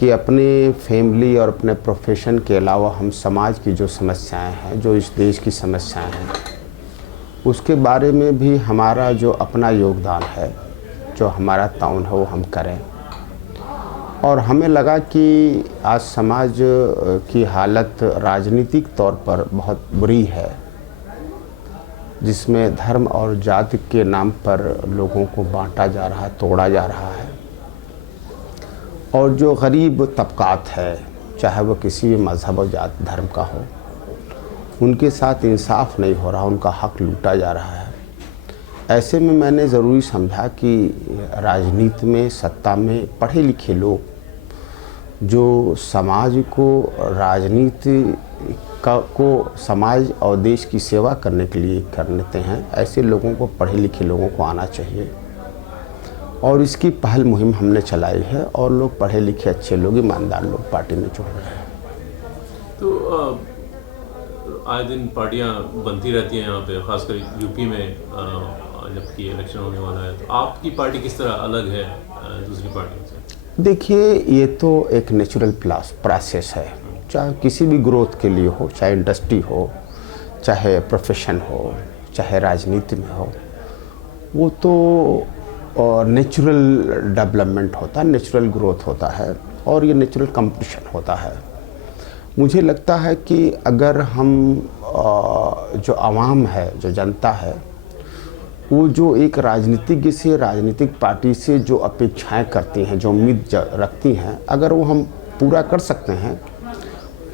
कि अपने फैमिली और अपने प्रोफेशन के अलावा हम समाज की जो समस्याएं हैं, जो इस देश की समस्याएं हैं, उसके बारे में भी हमारा जो अपना योगदान है, जो हमारा ताउन है, वो हम करें। और हमें लगा कि आज समाज की हालत राजनीतिक तौर पर बहुत बुरी है, जिसमें धर्म और जाति के नाम पर लोगों को बांटा जा रहा है, तोड़ा जा रहा है। और जो गरीब तबकात है, चाहे वो किसी भी मज़हब और जात धर्म का हो, उनके साथ इंसाफ नहीं हो रहा, उनका हक लूटा जा रहा है। ऐसे में मैंने ज़रूरी समझा कि राजनीति में, सत्ता में पढ़े लिखे लोग जो समाज को, राजनीति को समाज और देश की सेवा करने के लिए कर लेते हैं, ऐसे लोगों को, पढ़े लिखे लोगों को आना चाहिए। और इसकी पहल मुहिम हमने चलाई है और लोग पढ़े लिखे अच्छे लोग, ईमानदार लोग पार्टी में जुड़ रहे हैं। तो आए दिन पार्टियां बनती रहती हैं यहाँ पे, खासकर यूपी में जबकि इलेक्शन होने वाला है, तो आपकी पार्टी किस तरह अलग है दूसरी पार्टियों से? देखिए, ये तो एक नेचुरल प्रोसेस है, चाहे किसी भी ग्रोथ के लिए हो, चाहे इंडस्ट्री हो, चाहे प्रोफेशन हो, चाहे राजनीति में हो, वो तो नेचुरल डेवलपमेंट होता है, नेचुरल ग्रोथ होता है और ये नेचुरल कंपटीशन होता है। मुझे लगता है कि अगर हम जो आवाम है, जो जनता है, वो जो एक राजनीतिज्ञ से, राजनीतिक पार्टी से जो अपेक्षाएं करती हैं, जो उम्मीद रखती हैं, अगर वो हम पूरा कर सकते हैं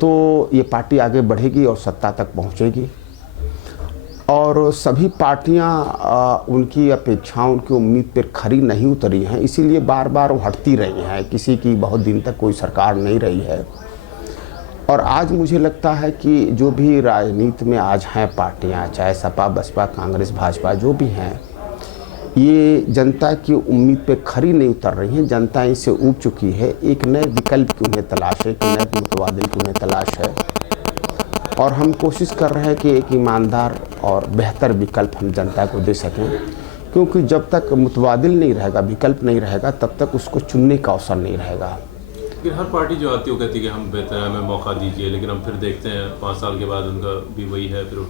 तो ये पार्टी आगे बढ़ेगी और सत्ता तक पहुंचेगी। और सभी पार्टियां उनकी अपेक्षाओं, उनकी उम्मीद पर खरी नहीं उतरी हैं, इसीलिए बार बार वो हटती रही हैं। किसी की बहुत दिन तक कोई सरकार नहीं रही है। और आज मुझे लगता है कि जो भी राजनीति में आज हैं पार्टियां, चाहे सपा, बसपा, कांग्रेस, भाजपा, जो भी हैं, ये जनता की उम्मीद पे खरी नहीं उतर रही हैं। जनता इनसे ऊब चुकी है। एक नए विकल्प की उन्हें तलाश है, एक नए मुतबादिल की उन्हें तलाश है। और हम कोशिश कर रहे हैं कि एक ईमानदार और बेहतर विकल्प हम जनता को दे सकें, क्योंकि जब तक मुतबादिल नहीं रहेगा, विकल्प नहीं रहेगा, तब तक उसको चुनने का अवसर नहीं रहेगा। फिर हर पार्टी जो आती है वो कहती है कि हम बेहतर हैं, हमें मौका दीजिए, लेकिन हम फिर देखते हैं 5 साल के बाद उनका भी वही है। फिर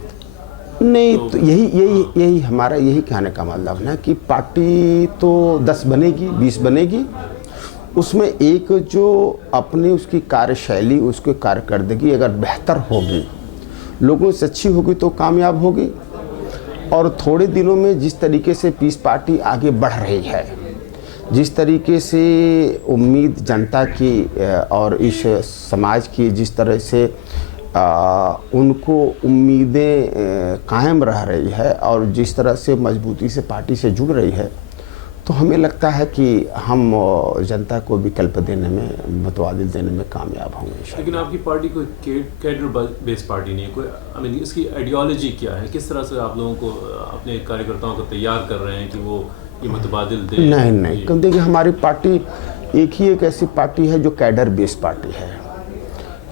नहीं, तो यही हमारा यही कहने का मतलब है कि पार्टी तो 10 बनेगी, 20 बनेगी, उसमें एक जो अपनी उसकी कार्यशैली, उसकी कारकर्दगी अगर बेहतर होगी, लोगों से अच्छी होगी, तो कामयाब होगी। और थोड़े दिनों में जिस तरीके से पीस पार्टी आगे बढ़ रही है, जिस तरीके से उम्मीद जनता की और इस समाज की जिस तरह से उनको उम्मीदें कायम रह रही है और जिस तरह से मजबूती से पार्टी से जुड़ रही है, तो हमें लगता है कि हम जनता को विकल्प देने में, मुतबादिल देने में कामयाब होंगे। लेकिन आपकी पार्टी कोई कैडर बेस्ड पार्टी नहीं है, कोई इसकी आइडियोलॉजी क्या है? किस तरह से आप लोगों को, अपने कार्यकर्ताओं को तैयार कर रहे हैं कि वो ये मुतबादिल दें? नहीं, क्योंकि देखिए, हमारी पार्टी एक ऐसी पार्टी है जो कैडर बेस्ड पार्टी है।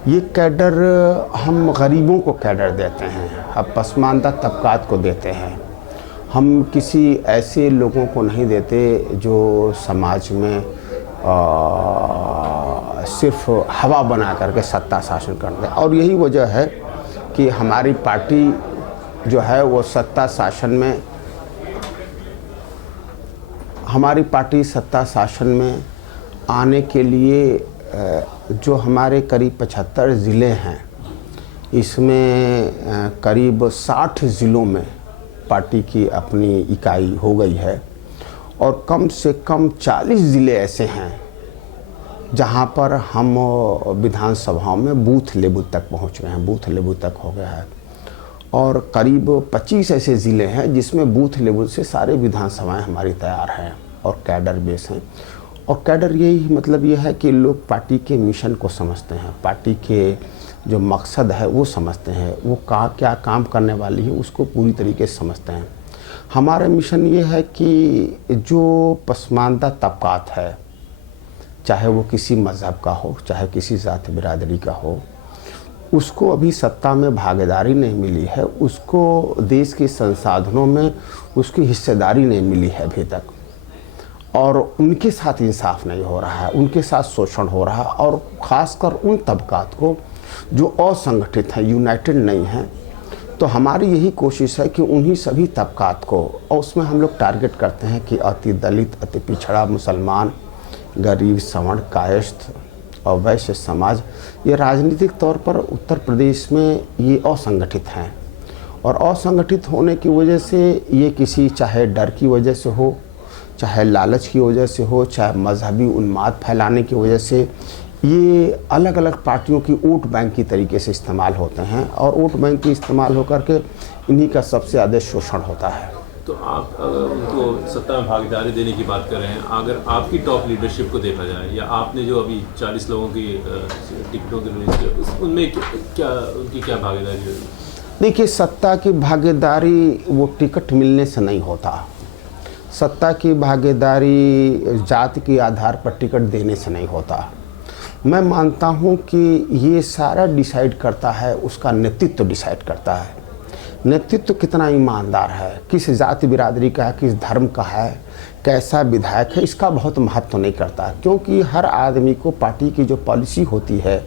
ये कैडर हम गरीबों को कैडर देते हैं, अब पसमानदा तबकात को देते हैं। हम किसी ऐसे लोगों को नहीं देते जो समाज में सिर्फ हवा बना करके सत्ता शासन करते हैं। और यही वजह है कि हमारी पार्टी जो है वो सत्ता शासन में, हमारी पार्टी सत्ता शासन में आने के लिए जो हमारे करीब 75 ज़िले हैं, इसमें करीब 60 ज़िलों में पार्टी की अपनी इकाई हो गई है। और कम से कम 40 ज़िले ऐसे हैं जहां पर हम विधानसभाओं में बूथ लेवल तक पहुंच गए हैं, बूथ लेवल तक हो गया है। और करीब 25 ऐसे ज़िले हैं जिसमें बूथ लेवल से सारे विधानसभाएं हमारी तैयार हैं और कैडर बेस हैं। और कैडर यही मतलब ये है कि लोग पार्टी के मिशन को समझते हैं, पार्टी के जो मकसद है वो समझते हैं, वो क्या काम करने वाली है उसको पूरी तरीके से समझते हैं। हमारा मिशन ये है कि जो पसमानदा तबकात है, चाहे वो किसी मज़हब का हो, चाहे किसी ज़ात बिरादरी का हो, उसको अभी सत्ता में भागीदारी नहीं मिली है, उसको देश के संसाधनों में उसकी हिस्सेदारी नहीं मिली है अभी तक। और उनके साथ इंसाफ नहीं हो रहा है, उनके साथ शोषण हो रहा है, और ख़ासकर उन तबकात को जो असंगठित हैं, यूनाइटेड नहीं हैं। तो हमारी यही कोशिश है कि उन्हीं सभी तबकात को, और उसमें हम लोग टारगेट करते हैं कि अति दलित, अति पिछड़ा, मुसलमान, गरीब, सवर्ण, कायस्थ और वैश्य समाज, ये राजनीतिक तौर पर उत्तर प्रदेश में ये असंगठित हैं। और असंगठित होने की वजह से ये किसी, चाहे डर की वजह से हो, चाहे लालच की वजह से हो, चाहे मजहबी उन्माद फैलाने की वजह से, ये अलग अलग पार्टियों की वोट बैंक की तरीके से इस्तेमाल होते हैं, और वोट बैंक की इस्तेमाल होकर के इन्हीं का सबसे ज़्यादा शोषण होता है। तो आप अगर उनको सत्ता में भागीदारी देने की बात कर रहे हैं, अगर आपकी टॉप लीडरशिप को देखा जाए, या आपने जो अभी 40 लोगों की टिकटों के रिलीज किया, उनमें क्या उनकी क्या भागीदारी है? देखिए, सत्ता की भागीदारी वो टिकट मिलने से नहीं होता। सत्ता की भागीदारी जाति के आधार पर टिकट देने से नहीं होता। मैं मानता हूँ कि ये सारा डिसाइड करता है, उसका नेतृत्व डिसाइड करता है। नेतृत्व कितना ईमानदार है, किस जाति बिरादरी का है, किस धर्म का है, कैसा विधायक है, इसका बहुत महत्व नहीं करता। क्योंकि हर आदमी को पार्टी की जो पॉलिसी होती है,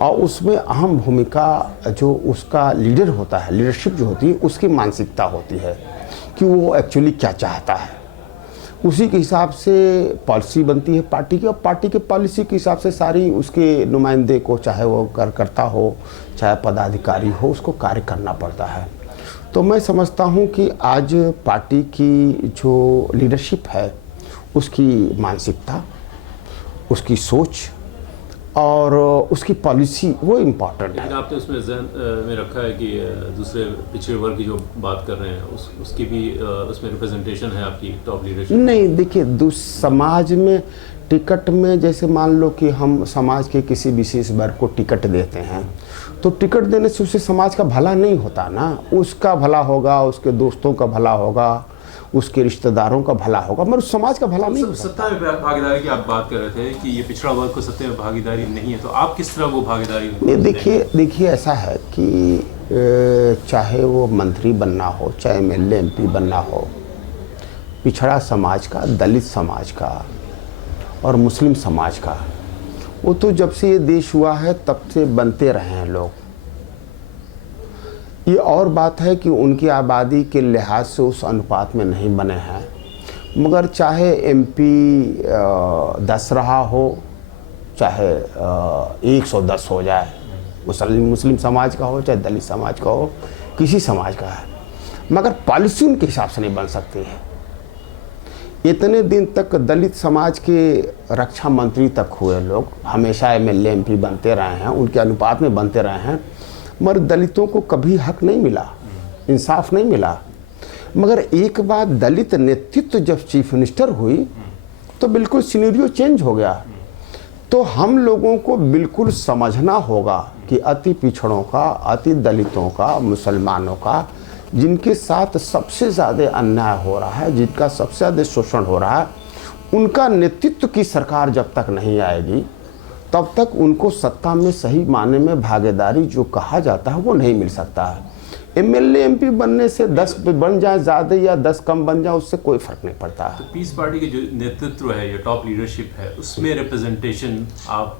और उसमें अहम भूमिका जो उसका लीडर होता है, लीडरशिप जो होती है, उसकी मानसिकता होती है कि वो एक्चुअली क्या चाहता है। उसी के हिसाब से पॉलिसी बनती है पार्टी की, और पार्टी के पॉलिसी के हिसाब से सारी उसके नुमाइंदे को, चाहे वो कार्यकर्ता हो, चाहे पदाधिकारी हो, उसको कार्य करना पड़ता है। तो मैं समझता हूँ कि आज पार्टी की जो लीडरशिप है, उसकी मानसिकता, उसकी सोच और उसकी पॉलिसी, वो इम्पॉर्टेंट है। लेकिन आपने उसमें ज़हन में रखा है कि दूसरे पिछड़े वर्ग की जो बात कर रहे हैं, उसकी भी उसमें रिप्रेजेंटेशन है आपकी टॉप लीडरशिप? नहीं, देखिए, समाज में टिकट में, जैसे मान लो कि हम समाज के किसी विशेष वर्ग को टिकट देते हैं, तो टिकट देने से उससे समाज का भला नहीं होता ना। उसका भला होगा, उसके दोस्तों का भला होगा, उसके रिश्तेदारों का भला होगा, मगर उस समाज का भला नहीं होता। सत्ता में भागीदारी की आप बात कर रहे थे कि ये पिछड़ा वर्ग को सत्ता में भागीदारी नहीं है, तो आप किस तरह वो भागीदारी? देखिए, ऐसा है कि चाहे वो मंत्री बनना हो, चाहे एमएलए MP बनना हो, पिछड़ा समाज का, दलित समाज का और मुस्लिम समाज का, वो तो जब से ये देश हुआ है तब से बनते रहे हैं लोग। ये और बात है कि उनकी आबादी के लिहाज से उस अनुपात में नहीं बने हैं, मगर चाहे MP 10 रहा हो, चाहे 110 हो जाए, मुस्लिम समाज का हो, चाहे दलित समाज का हो, किसी समाज का है, मगर पॉलिसी उनके हिसाब से नहीं बन सकती है। इतने दिन तक दलित समाज के रक्षा मंत्री तक हुए लोग, हमेशा MLA MP बनते रहे हैं, उनके अनुपात में बनते रहे हैं, मगर दलितों को कभी हक नहीं मिला, इंसाफ नहीं मिला। मगर एक बात, दलित नेतृत्व जब चीफ मिनिस्टर हुई तो बिल्कुल सिनेरियो चेंज हो गया। तो हम लोगों को बिल्कुल समझना होगा कि अति पिछड़ों का, अति दलितों का, मुसलमानों का, जिनके साथ सबसे ज़्यादा अन्याय हो रहा है, जिनका सबसे ज़्यादा शोषण हो रहा है, उनका नेतृत्व की सरकार जब तक नहीं आएगी, तब तक उनको सत्ता में सही मायने में भागीदारी जो कहा जाता है वो नहीं मिल सकता है। MLA MP बनने से 10 बन जाए ज़्यादा या 10 कम बन जाए, उससे कोई फर्क नहीं पड़ता है। तो पीस पार्टी के जो नेतृत्व है, ये टॉप लीडरशिप है, उसमें रिप्रेजेंटेशन आप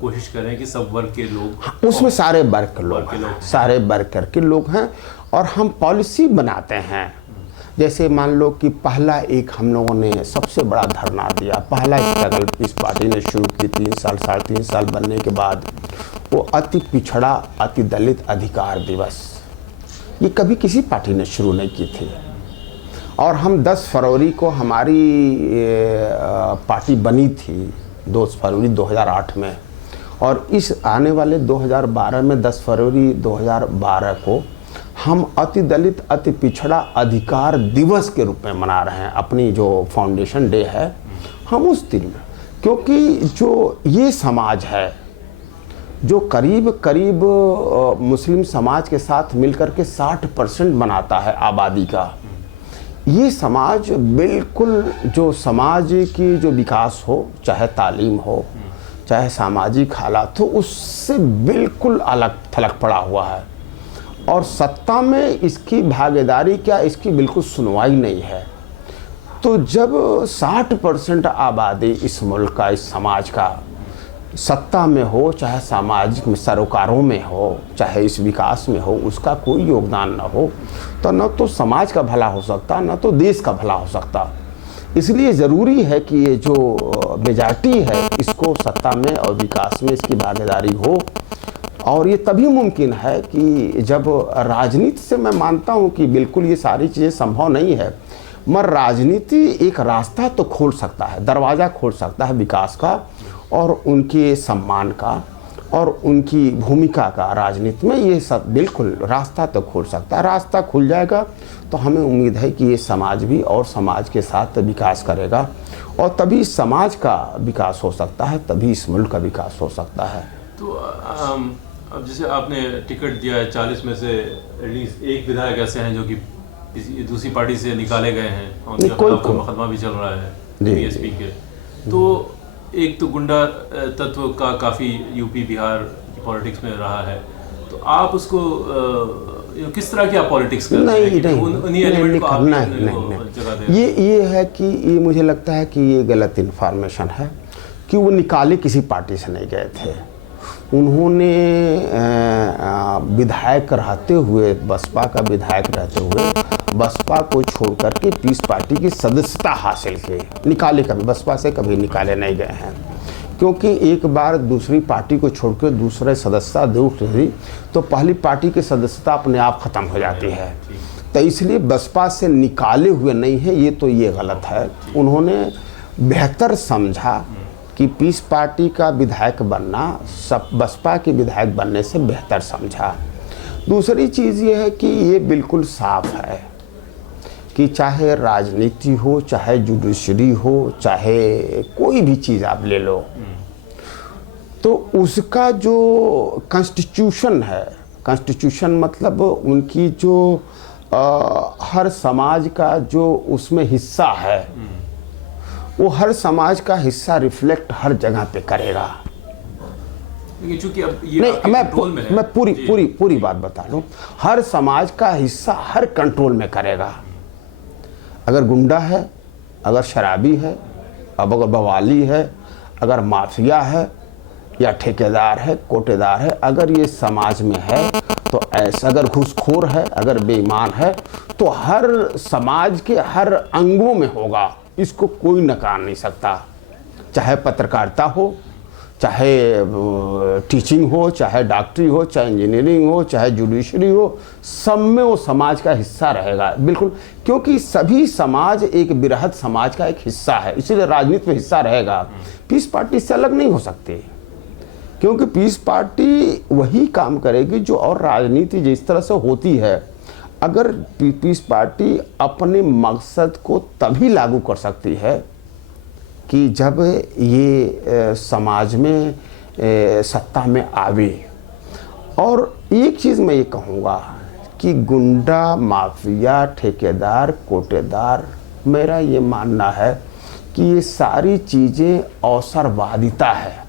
कोशिश करें कि सब वर्ग के लोग, उसमें सारे वर्ग के लोग हैं, सारे वर्ग के लोग हैं, और हम पॉलिसी बनाते हैं। जैसे मान लो कि पहला एक हम लोगों ने सबसे बड़ा धरना दिया, पहला स्ट्रगल पीस पार्टी ने शुरू की 3 साल, 3.5 साल बनने के बाद, वो अति पिछड़ा, अति दलित अधिकार दिवस। ये कभी किसी पार्टी ने शुरू नहीं की थी, और हम 10 फरवरी को हमारी पार्टी बनी थी, 2 फरवरी 2008 में, और इस आने वाले 2012 में 10 फरवरी 2012 को हम अति दलित, अति पिछड़ा अधिकार दिवस के रूप में मना रहे हैं। अपनी जो फाउंडेशन डे है, हम उस दिन, क्योंकि जो ये समाज है जो करीब करीब मुस्लिम समाज के साथ मिलकर के 60% बनाता है आबादी का, ये समाज बिल्कुल, जो समाज की जो विकास हो, चाहे तालीम हो, चाहे सामाजिक हालात हो, उससे बिल्कुल अलग थलग पड़ा हुआ है। और सत्ता में इसकी भागीदारी क्या, इसकी बिल्कुल सुनवाई नहीं है। तो जब 60% आबादी इस मुल्क का, इस समाज का सत्ता में हो, चाहे सामाजिक में सरोकारों में हो, चाहे इस विकास में हो, उसका कोई योगदान न हो, तो न तो समाज का भला हो सकता, न तो देश का भला हो सकता। इसलिए ज़रूरी है कि ये जो मेजॉरिटी है इसको सत्ता में और विकास में इसकी भागीदारी हो। और ये तभी मुमकिन है कि जब राजनीति से, मैं मानता हूँ कि बिल्कुल ये सारी चीज़ें संभव नहीं है, मगर राजनीति एक रास्ता तो खोल सकता है, दरवाज़ा खोल सकता है विकास का और उनके सम्मान का और उनकी भूमिका का राजनीति में। ये सब बिल्कुल रास्ता तो खोल सकता है। रास्ता खुल जाएगा तो हमें उम्मीद है कि ये समाज भी और समाज के साथ विकास करेगा और तभी समाज का विकास हो सकता है, तभी इस मुल्क का विकास हो सकता है। तो अब जैसे आपने टिकट दिया है, 40 में से एटलीस्ट एक विधायक ऐसे हैं जो कि किसी दूसरी पार्टी से निकाले गए हैं और उनके खिलाफ मुकदमा भी चल रहा है बीएसपी के। तो एक तो गुंडा तत्व का काफ़ी यूपी बिहार की पॉलिटिक्स में रहा है, तो आप उसको किस तरह की आप पॉलिटिक्स कर रहे हैं? नहीं करना है। ये है कि ये मुझे लगता है कि ये गलत इन्फॉर्मेशन है कि वो निकाले किसी पार्टी से नहीं गए थे। उन्होंने विधायक रहते हुए, बसपा का विधायक रहते हुए बसपा को छोड़ करके पीस पार्टी की सदस्यता हासिल की। निकाले कभी बसपा से कभी निकाले नहीं गए हैं, क्योंकि एक बार दूसरी पार्टी को छोड़कर दूसरे सदस्यता दूर रही तो पहली पार्टी की सदस्यता अपने आप ख़त्म हो जाती है। तो इसलिए बसपा से निकाले हुए नहीं है, ये गलत है। उन्होंने बेहतर समझा कि पीस पार्टी का विधायक बनना सब बसपा के विधायक बनने से बेहतर समझा। दूसरी चीज़ ये है कि ये बिल्कुल साफ है कि चाहे राजनीति हो, चाहे जुडिशरी हो, चाहे कोई भी चीज़ आप ले लो, तो उसका जो कॉन्स्टिट्यूशन है, कॉन्स्टिट्यूशन मतलब उनकी जो हर समाज का जो उसमें हिस्सा है, वो हर समाज का हिस्सा रिफ्लेक्ट हर जगह पे करेगा। क्योंकि अब ये नहीं, मैं पूरी बात बता लूँ। हर समाज का हिस्सा हर कंट्रोल में करेगा। अगर गुंडा है, अगर शराबी है, अब अगर बवाली है, अगर माफिया है या ठेकेदार है, कोटेदार है, अगर ये समाज में है तो ऐसा, अगर घूसखोर है, अगर बेईमान है, तो हर समाज के हर अंगों में होगा। इसको कोई नकार नहीं सकता, चाहे पत्रकारिता हो, चाहे टीचिंग हो, चाहे डॉक्टरी हो, चाहे इंजीनियरिंग हो, चाहे जुडिशरी हो, सब में वो समाज का हिस्सा रहेगा बिल्कुल, क्योंकि सभी समाज एक बृहद समाज का एक हिस्सा है, इसीलिए राजनीति में हिस्सा रहेगा। पीस पार्टी से अलग नहीं हो सकती, क्योंकि पीस पार्टी वही काम करेगी जो और राजनीति जिस तरह से होती है। अगर पीस पार्टी अपने मकसद को तभी लागू कर सकती है कि जब ये समाज में सत्ता में आवे। और एक चीज़ मैं ये कहूँगा कि गुंडा, माफिया, ठेकेदार, कोटेदार, मेरा ये मानना है कि ये सारी चीज़ें अवसरवादिता है।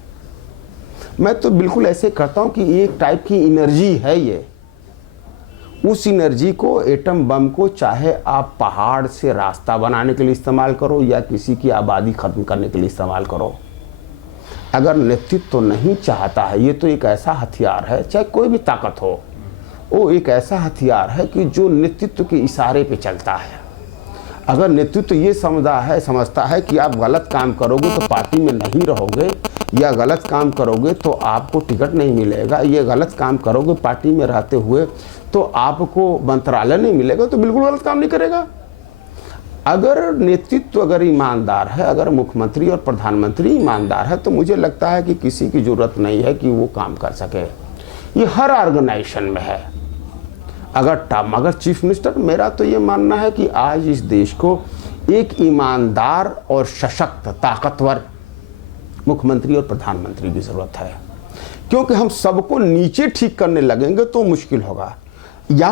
मैं तो बिल्कुल ऐसे करता हूँ कि एक टाइप की एनर्जी है ये। उस एनर्जी को, एटम बम को, चाहे आप पहाड़ से रास्ता बनाने के लिए इस्तेमाल करो या किसी की आबादी ख़त्म करने के लिए इस्तेमाल करो, अगर नेतृत्व तो नहीं चाहता है, ये तो एक ऐसा हथियार है, चाहे कोई भी ताकत हो, वो एक ऐसा हथियार है कि जो नेतृत्व के इशारे पे चलता है। अगर नेतृत्व ये समझता है कि आप गलत काम करोगे तो पार्टी में नहीं रहोगे, या गलत काम करोगे तो आपको टिकट नहीं मिलेगा, ये गलत काम करोगे पार्टी में रहते हुए तो आपको मंत्रालय नहीं मिलेगा, तो बिल्कुल गलत काम नहीं करेगा। अगर नेतृत्व अगर ईमानदार है, अगर मुख्यमंत्री और प्रधानमंत्री ईमानदार है, तो मुझे लगता है कि किसी की ज़रूरत नहीं है कि वो काम कर सके। ये हर ऑर्गेनाइजेशन में है। अगर चीफ मिनिस्टर, मेरा तो ये मानना है कि आज इस देश को एक ईमानदार और सशक्त, ताकतवर मुख्यमंत्री और प्रधानमंत्री की ज़रूरत है, क्योंकि हम सबको नीचे ठीक करने लगेंगे तो मुश्किल होगा। या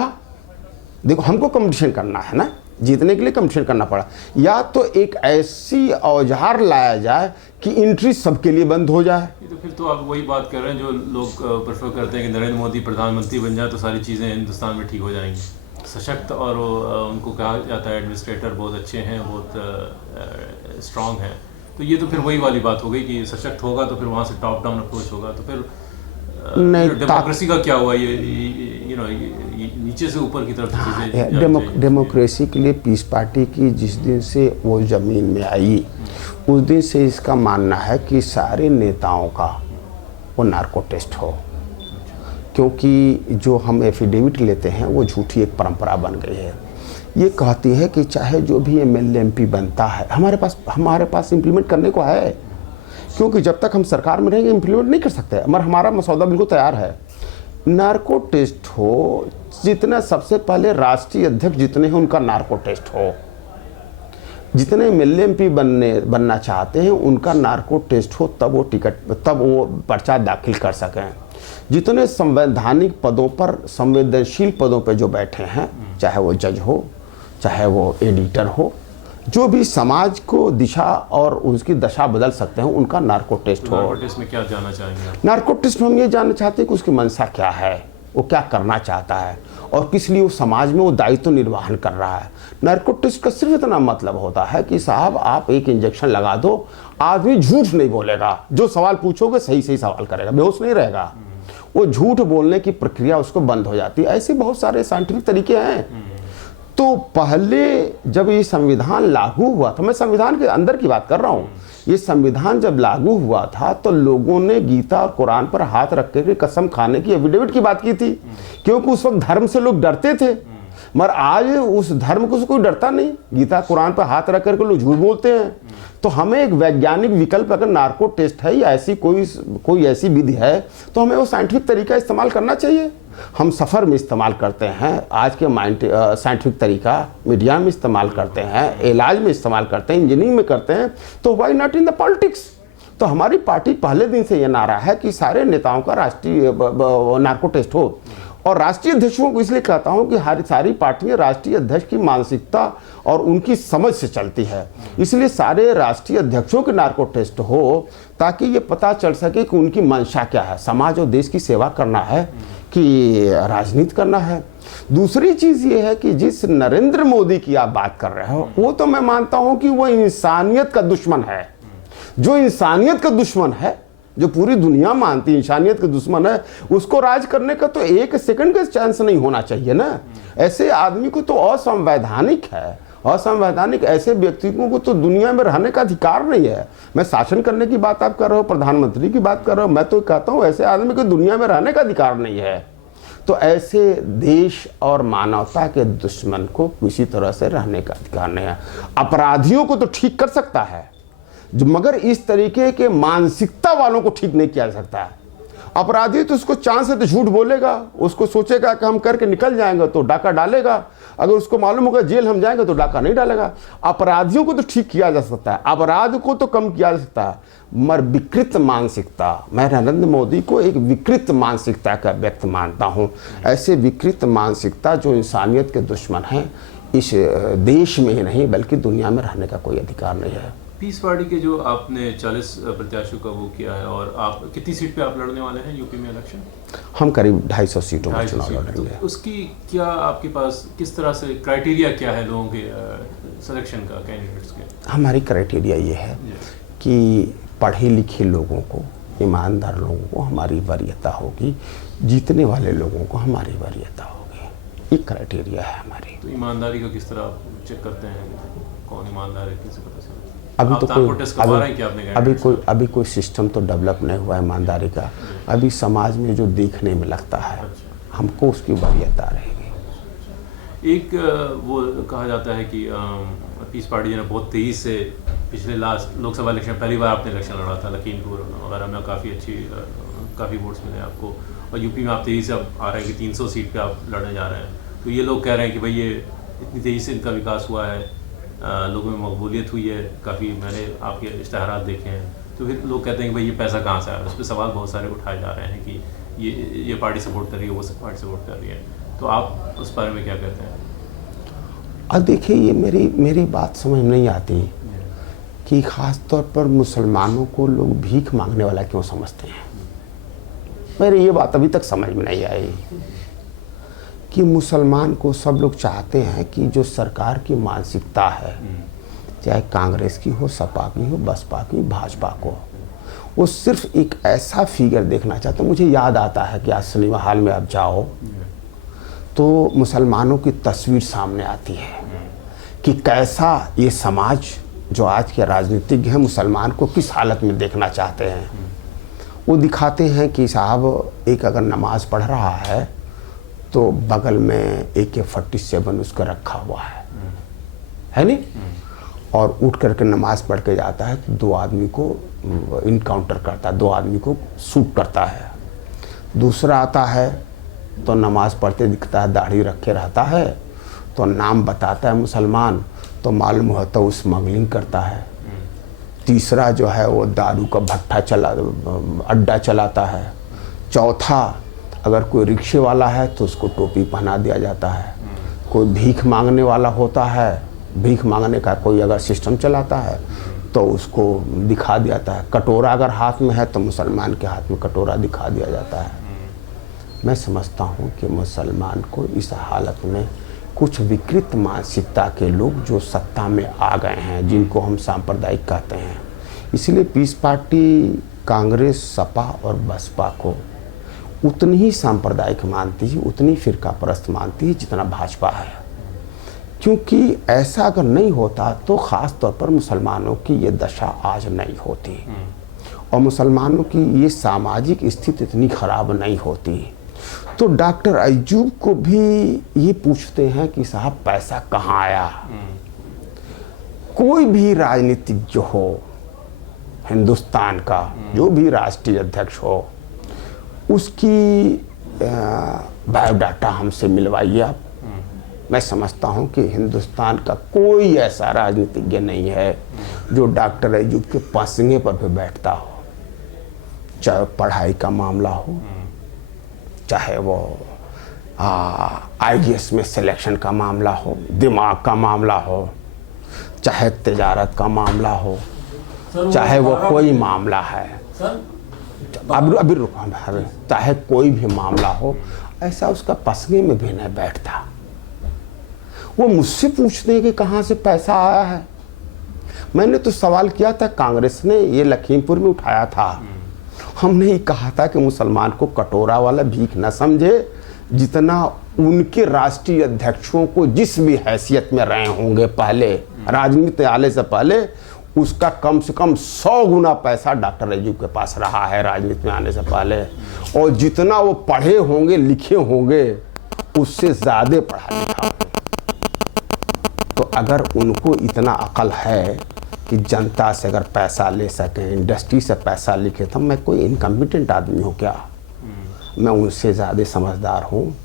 देखो, हमको कंपटीशन करना है ना, जीतने के लिए कंपटीशन करना पड़ा, या तो एक ऐसी औजार लाया जाए कि एंट्री सबके लिए बंद हो जाए। तो फिर तो आप वही बात कर रहे हैं जो लोग प्रेफर करते हैं कि नरेंद्र मोदी प्रधानमंत्री बन जाए तो सारी चीज़ें हिंदुस्तान में ठीक हो जाएंगी। सशक्त और उनको कहा जाता है एडमिनिस्ट्रेटर बहुत अच्छे हैं, बहुत स्ट्रांग हैं, तो ये तो फिर वही वाली बात हो गई कि सशक्त होगा तो फिर वहाँ से टॉप डाउन अप्रोच होगा, तो फिर डेमोक्रेसी का क्या हुआ? ये नीचे से ऊपर की तरफ चीजें डेमोक्रेसी के लिए पीस पार्टी की जिस दिन से वो ज़मीन में आई उस दिन से इसका मानना है कि सारे नेताओं का वो नार्को टेस्ट हो, क्योंकि जो हम एफिडेविट लेते हैं वो झूठी एक परंपरा बन गई है। ये कहती है कि चाहे जो भी एमएलए एमपी बनता है हमारे पास इम्प्लीमेंट करने को है, क्योंकि जब तक हम सरकार में रहेंगे इम्प्लीमेंट नहीं कर सकते, मगर हमारा मसौदा बिल्कुल तैयार है। नार्को टेस्ट हो, जितना सबसे पहले राष्ट्रीय अध्यक्ष जितने हैं उनका नार्को टेस्ट हो, जितने एमएलए एमपी बनना चाहते हैं उनका नार्को टेस्ट हो, तब वो पर्चा दाखिल कर सकें। जितने संवैधानिक पदों पर, संवेदनशील पदों पर जो बैठे हैं, चाहे वो जज हो, चाहे वो एडिटर हो, जो भी समाज को दिशा और उसकी दशा बदल सकते हैं, उनका नार्को टेस्ट हो। नार्को टेस्ट में क्या जानना चाहेंगे? नार्को टेस्ट में हम ये जानना चाहते हैं कि उसकी मंशा क्या है, वो क्या करना चाहता है और किस लिए वो समाज में वो दायित्व निर्वहन कर रहा है। नार्को टेस्ट का सिर्फ इतना मतलब होता है कि साहब आप एक इंजेक्शन लगा दो, आदमी झूठ नहीं बोलेगा, जो सवाल पूछोगे सही सही सवाल करेगा, बेहोश नहीं रहेगा, वो झूठ बोलने की प्रक्रिया उसको बंद हो जाती है। ऐसे बहुत सारे साइंटिफिक तरीके हैं। तो पहले जब ये संविधान लागू हुआ था, मैं संविधान के अंदर की बात कर रहा हूँ, ये संविधान जब लागू हुआ था तो लोगों ने गीता और कुरान पर हाथ रख कर कसम खाने की, एफिडेविट की बात की थी, क्योंकि उस वक्त धर्म से लोग डरते थे। मगर आज उस धर्म को कोई डरता नहीं, गीता कुरान पर हाथ रख करके लोग झूठ बोलते हैं। तो हमें एक वैज्ञानिक विकल्प, अगर नार्को टेस्ट है या ऐसी कोई ऐसी विधि है तो हमें वो साइंटिफिक तरीका इस्तेमाल करना चाहिए। हम सफ़र में इस्तेमाल करते हैं, आज के साइंटिफिक तरीका मीडिया में इस्तेमाल करते हैं, इलाज में इस्तेमाल करते हैं, इंजीनियरिंग में करते हैं, तो why not in the politics. तो हमारी पार्टी पहले दिन से ये नारा है कि सारे नेताओं का राष्ट्रीय नार्को टेस्ट हो। और राष्ट्रीय अध्यक्षों को इसलिए कहता हूं कि सारी पार्टियां राष्ट्रीय अध्यक्ष की मानसिकता और उनकी समझ से चलती है, इसलिए सारे राष्ट्रीय अध्यक्षों के नार्को टेस्ट हो, ताकि ये पता चल सके कि उनकी मंशा क्या है, समाज और देश की सेवा करना है कि राजनीति करना है। दूसरी चीज़ ये है कि जिस नरेंद्र मोदी की आप बात कर रहे हो, वो तो मैं मानता हूं कि वो इंसानियत का दुश्मन है। जो इंसानियत का दुश्मन है, जो पूरी दुनिया मानती है इंसानियत के दुश्मन है, उसको राज करने का तो एक सेकंड का चांस नहीं होना चाहिए ना। ऐसे आदमी को तो असंवैधानिक है, असंवैधानिक ऐसे व्यक्तियों को तो दुनिया में रहने का अधिकार नहीं है। मैं शासन करने की बात आप कर रहे हो, प्रधानमंत्री की बात कर रहे हो, मैं तो कहता हूँ ऐसे आदमी को दुनिया में रहने का अधिकार नहीं है। तो ऐसे देश और मानवता के दुश्मन को किसी तरह से रहने का अधिकार नहीं है। अपराधियों को तो ठीक कर सकता है, मगर इस तरीके के मानसिकता वालों को ठीक नहीं किया जा सकता है। अपराधी तो उसको चांस है तो झूठ बोलेगा, उसको सोचेगा कि हम करके निकल जाएंगे तो डाका डालेगा, अगर उसको मालूम होगा जेल हम जाएंगे तो डाका नहीं डालेगा। अपराधियों को तो ठीक किया जा सकता है, अपराध को तो कम किया जा सकता है, मगर विकृत मानसिकता, मैं नरेंद्र मोदी को एक विकृत मानसिकता का व्यक्ति मानता हूँ। ऐसे विकृत मानसिकता जो इंसानियत के दुश्मन हैं, इस देश में ही नहीं बल्कि दुनिया में रहने का कोई अधिकार नहीं है। पीस पार्टी के जो आपने 40 प्रत्याशियों का वो किया है, और आप कितनी सीट पे आप लड़ने वाले हैं यूपी में इलेक्शन? हम करीब 250 सीटों में चुनाव लड़ेंगे। तो उसकी क्या आपके पास किस तरह से क्राइटेरिया क्या है लोगों के सिलेक्शन का, कैंडिडेट्स के? हमारी क्राइटेरिया ये है कि पढ़े लिखे लोगों को, ईमानदार लोगों को हमारी वरीयता होगी, जीतने वाले लोगों को हमारी वरीयता होगी। एक क्राइटेरिया है हमारी। तो ईमानदारी का किस तरह आप चेक करते हैं, कौन ईमानदार है, किसे पता चलता है? अभी तो अभी कोई सिस्टम तो डेवलप नहीं हुआ ईमानदारी का, अभी समाज में जो देखने में लगता है हमको उसकी वरीयता रहेगी। एक वो कहा जाता है कि पीस पार्टी ने बहुत तेजी से पिछले लास्ट लोकसभा इलेक्शन, पहली बार आपने इलेक्शन लड़ा था लखीमपुर वगैरह में, काफ़ी वोट्स मिले आपको, और यूपी में आप तेज़ी से अब आ रहे हैं कि 300 सीट पे आप लड़ने जा रहे हैं। तो ये लोग कह रहे हैं कि भाई ये इतनी तेज़ी से इनका विकास हुआ है, लोगों में मकबूलियत हुई है काफ़ी, मैंने आपके इश्तहारात देखे हैं, तो फिर लोग कहते हैं कि भाई ये पैसा कहाँ से आया है। उस पर सवाल बहुत सारे उठाए जा रहे हैं कि ये पार्टी सपोर्ट कर रही है, वो पार्टी सपोर्ट कर रही है, तो आप उस बारे में क्या कहते हैं? अब देखिए, ये मेरी बात समझ नहीं आती कि ख़ास तौर पर मुसलमानों को लोग भीख मांगने वाला क्यों समझते हैं। मेरी ये बात अभी तक समझ में नहीं आई कि मुसलमान को सब लोग चाहते हैं कि जो सरकार की मानसिकता है, चाहे कांग्रेस की हो, सपा की हो, बसपा की, भाजपा को, वो सिर्फ एक ऐसा फिगर देखना चाहते हैं। मुझे याद आता है कि आज सिनेमा हॉल में आप जाओ तो मुसलमानों की तस्वीर सामने आती है कि कैसा ये समाज जो आज के राजनीतिज्ञ हैं मुसलमान को किस हालत में देखना चाहते हैं। वो दिखाते हैं कि साहब एक अगर नमाज पढ़ रहा है तो बगल में AK-47 उसका रखा हुआ है नहीं, और उठ करके नमाज पढ़ के जाता है तो 2 आदमी को इनकाउंटर करता है, 2 आदमी को शूट करता है। दूसरा आता है तो नमाज पढ़ते दिखता है, दाढ़ी रखे रहता है, तो नाम बताता है मुसलमान, तो मालूम होता है वो स्मगलिंग करता है। तीसरा जो है वो दारू का भट्ठा अड्डा चलाता है। चौथा अगर कोई रिक्शे वाला है तो उसको टोपी पहना दिया जाता है। कोई भीख मांगने वाला होता है, भीख मांगने का कोई अगर सिस्टम चलाता है तो उसको दिखा दिया जाता है। कटोरा अगर हाथ में है तो मुसलमान के हाथ में कटोरा दिखा दिया जाता है। मैं समझता हूँ कि मुसलमान को इस हालत में कुछ विकृत मानसिकता के लोग जो सत्ता में आ गए हैं, जिनको हम सांप्रदायिक कहते हैं, इसलिए पीस पार्टी कांग्रेस, सपा और बसपा को उतनी ही सांप्रदायिक मानती है, उतनी फिरका परस्त मानती है जितना भाजपा है। क्योंकि ऐसा अगर नहीं होता तो ख़ास तौर पर मुसलमानों की ये दशा आज नहीं होती और मुसलमानों की ये सामाजिक स्थिति इतनी ख़राब नहीं होती। तो डॉक्टर अय्यूब को भी ये पूछते हैं कि साहब पैसा कहाँ आया। कोई भी राजनीतिक जो हो हिंदुस्तान का, जो भी राष्ट्रीय अध्यक्ष हो, उसकी बायोडाटा हमसे मिलवाइए आप। मैं समझता हूं कि हिंदुस्तान का कोई ऐसा राजनीतिज्ञ नहीं है जो डॉक्टर अय्यूब के पसीने पर भी बैठता हो, चाहे पढ़ाई का मामला हो, चाहे वो IAS में सिलेक्शन का मामला हो, दिमाग का मामला हो, चाहे तिजारत का मामला हो, चाहे वो कोई मामला है, अभी रुको, चाहे कोई भी मामला हो, ऐसा उसका पसीने में भी नहीं बैठता। वो मुझसे पूछते हैं कि कहाँ से पैसा आया है। मैंने तो सवाल किया था, कांग्रेस ने ये लखीमपुर में उठाया था। हमने ही कहा था कि मुसलमान को कटोरा वाला भीख न समझे, जितना उनके राष्ट्रीय अध्यक्षों को जिस भी हैसियत में रहे होंगे पहले, राजनीति आने से पहले, उसका कम से कम 100 गुना पैसा डॉक्टर अय्यूब के पास रहा है राजनीति में आने से पहले। और जितना वो पढ़े होंगे, लिखे होंगे, उससे ज़्यादा पढ़ा लिखा। तो अगर उनको इतना अकल है कि जनता से अगर पैसा ले सकें, इंडस्ट्री से पैसा लिखे, तो मैं कोई इनकम्पिटेंट आदमी हूँ क्या? मैं उनसे ज़्यादा समझदार हूँ।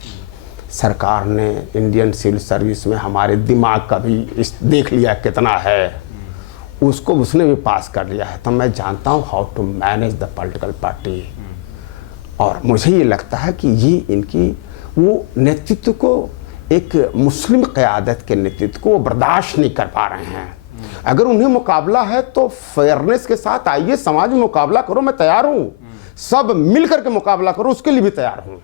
सरकार ने इंडियन सिविल सर्विस में हमारे दिमाग का भी देख लिया कितना है, उसको उसने भी पास कर लिया है। तो मैं जानता हूँ how to manage the political party. और मुझे ये लगता है कि ये इनकी वो नेतृत्व को, एक मुस्लिम क़यादत के नेतृत्व को वो बर्दाश्त नहीं कर पा रहे हैं। अगर उन्हें मुकाबला है तो फेयरनेस के साथ आइए, समाज में मुकाबला करो, मैं तैयार हूँ। सब मिल करके मुकाबला करो, उसके लिए भी तैयार हूँ।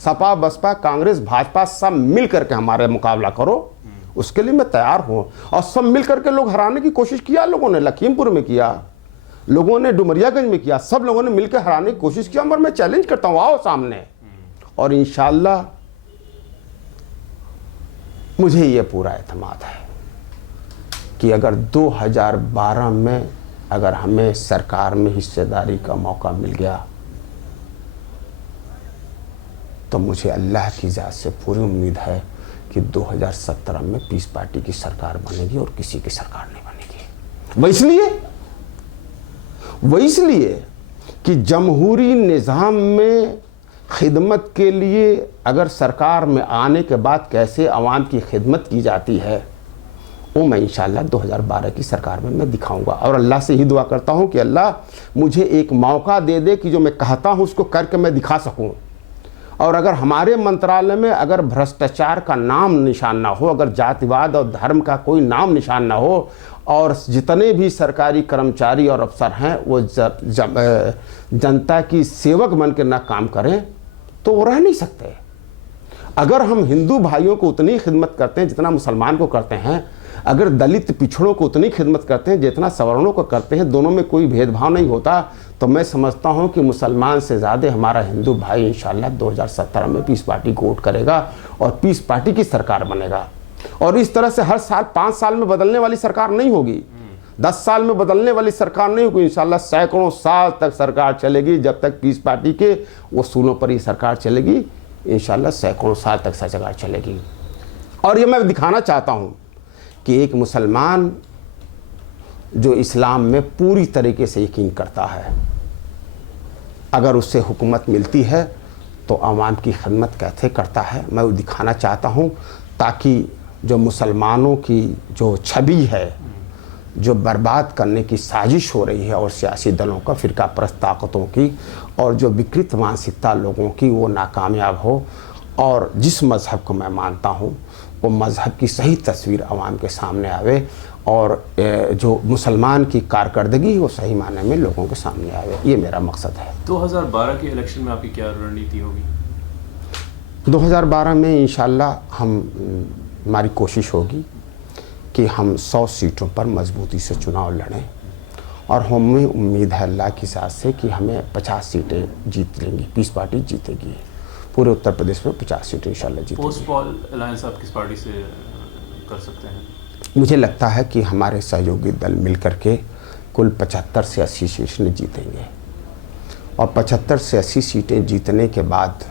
सपा, बसपा, कांग्रेस, भाजपा सब मिल करके हमारे मुकाबला करो, उसके लिए मैं तैयार हूँ। और सब मिल करके लोग हराने की कोशिश किया, लोगों ने लखीमपुर में किया, लोगों ने डुमरियागंज में किया, सब लोगों ने मिलकर हराने की कोशिश किया। मगर मैं चैलेंज करता हूँ, आओ सामने। और इंशाल्लाह मुझे ये पूरा एतमाद है कि अगर 2012 में अगर हमें सरकार में हिस्सेदारी का मौका मिल गया तो मुझे अल्लाह की ज़ात से पूरी उम्मीद है कि 2017 में पीस पार्टी की सरकार बनेगी और किसी की सरकार नहीं बनेगी। वो इसलिए कि जमहूरी निज़ाम में खिदमत के लिए अगर सरकार में आने के बाद कैसे अवाम की खिदमत की जाती है, वो मैं इंशाल्लाह 2012 की सरकार में मैं दिखाऊंगा। और अल्लाह से ही दुआ करता हूँ कि अल्लाह मुझे एक मौका दे दे कि जो मैं कहता हूँ उसको करके मैं दिखा सकूँ। और अगर हमारे मंत्रालय में अगर भ्रष्टाचार का नाम निशान ना हो, अगर जातिवाद और धर्म का कोई नाम निशान ना हो, और जितने भी सरकारी कर्मचारी और अफसर हैं वो जनता की सेवक बन के ना काम करें, तो वो रह नहीं सकते। अगर हम हिंदू भाइयों को उतनी खिदमत करते हैं जितना मुसलमान को करते हैं, अगर दलित पिछड़ों को उतनी खिदमत करते हैं जितना सवर्णों को करते हैं, दोनों में कोई भेदभाव नहीं होता, तो मैं समझता हूं कि मुसलमान से ज़्यादा हमारा हिंदू भाई इंशाल्लाह 2017 में पीस पार्टी को वोट करेगा और पीस पार्टी की सरकार बनेगा। और इस तरह से हर साल 5 साल में बदलने वाली सरकार नहीं होगी, 10 साल में बदलने वाली सरकार नहीं होगी। इंशाल्लाह सैकड़ों साल तक सरकार चलेगी, जब तक पीस पार्टी के उसूलों पर ही सरकार चलेगी। इंशाल्लाह सैकड़ों साल तक सरकार चलेगी। और ये मैं दिखाना चाहता हूँ कि एक मुसलमान जो इस्लाम में पूरी तरीके से यकीन करता है, अगर उससे हुकूमत मिलती है तो आवाम की खिदमत कैसे करता है, मैं वो दिखाना चाहता हूँ, ताकि जो मुसलमानों की जो छवि है, जो बर्बाद करने की साजिश हो रही है, और सियासी दलों का, फ़िरका परस्त ताकतों की, और जो विकृत मानसिकता लोगों की, वो नाकामयाब हो। और जिस मज़हब को मैं मानता हूँ वो मज़हब की सही तस्वीर आवाम के सामने आवे, और जो मुसलमान की कारकर्दगी वो सही मायने में लोगों के सामने आवे, ये मेरा मकसद है। 2012 के इलेक्शन में आपकी क्या रणनीति होगी? 2012 में इंशाल्लाह हमारी कोशिश होगी कि हम 100 सीटों पर मजबूती से चुनाव लड़ें, और हमें उम्मीद है अल्लाह की साथ से कि हमें 50 सीटें जीत लेंगी, पीस पार्टी जीतेगी। पूरे उत्तर प्रदेश में 50 सीटें इंशाल्लाह जीतेगी। पोस्ट पोल अलायंस आप किस पार्टी से कर सकते हैं? मुझे लगता है कि हमारे सहयोगी दल मिलकर के कुल 75 से 80 सीटें जीतेंगे, और 75 से 80 सीटें जीतने के बाद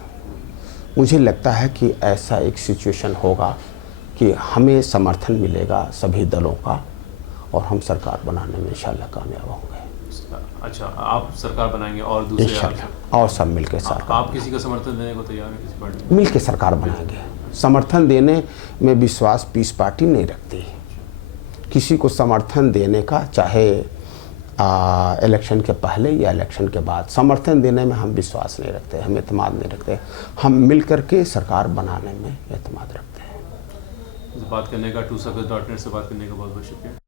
मुझे लगता है कि ऐसा एक सिचुएशन होगा कि हमें समर्थन मिलेगा सभी दलों का, और हम सरकार बनाने में इंशाल्लाह कामयाब होंगे। अच्छा, आप सरकार बनाएंगे और दूसरे इंशाल्लाह, और सब मिलकर सरकार। आप किसी का समर्थन देने को तैयार हैं किसी पार्टी? मिलकर सरकार बनाएंगे। समर्थन देने में विश्वास पीस पार्टी नहीं रखती। किसी को समर्थन देने का, चाहे इलेक्शन के पहले या इलेक्शन के बाद, समर्थन देने में हम विश्वास नहीं रखते, हम एतमाद नहीं रखते। हम मिल करके सरकार बनाने में एतमाद रखते हैं। बात करने का, TwoCircles.net से बात करने का बहुत बहुत शुक्रिया।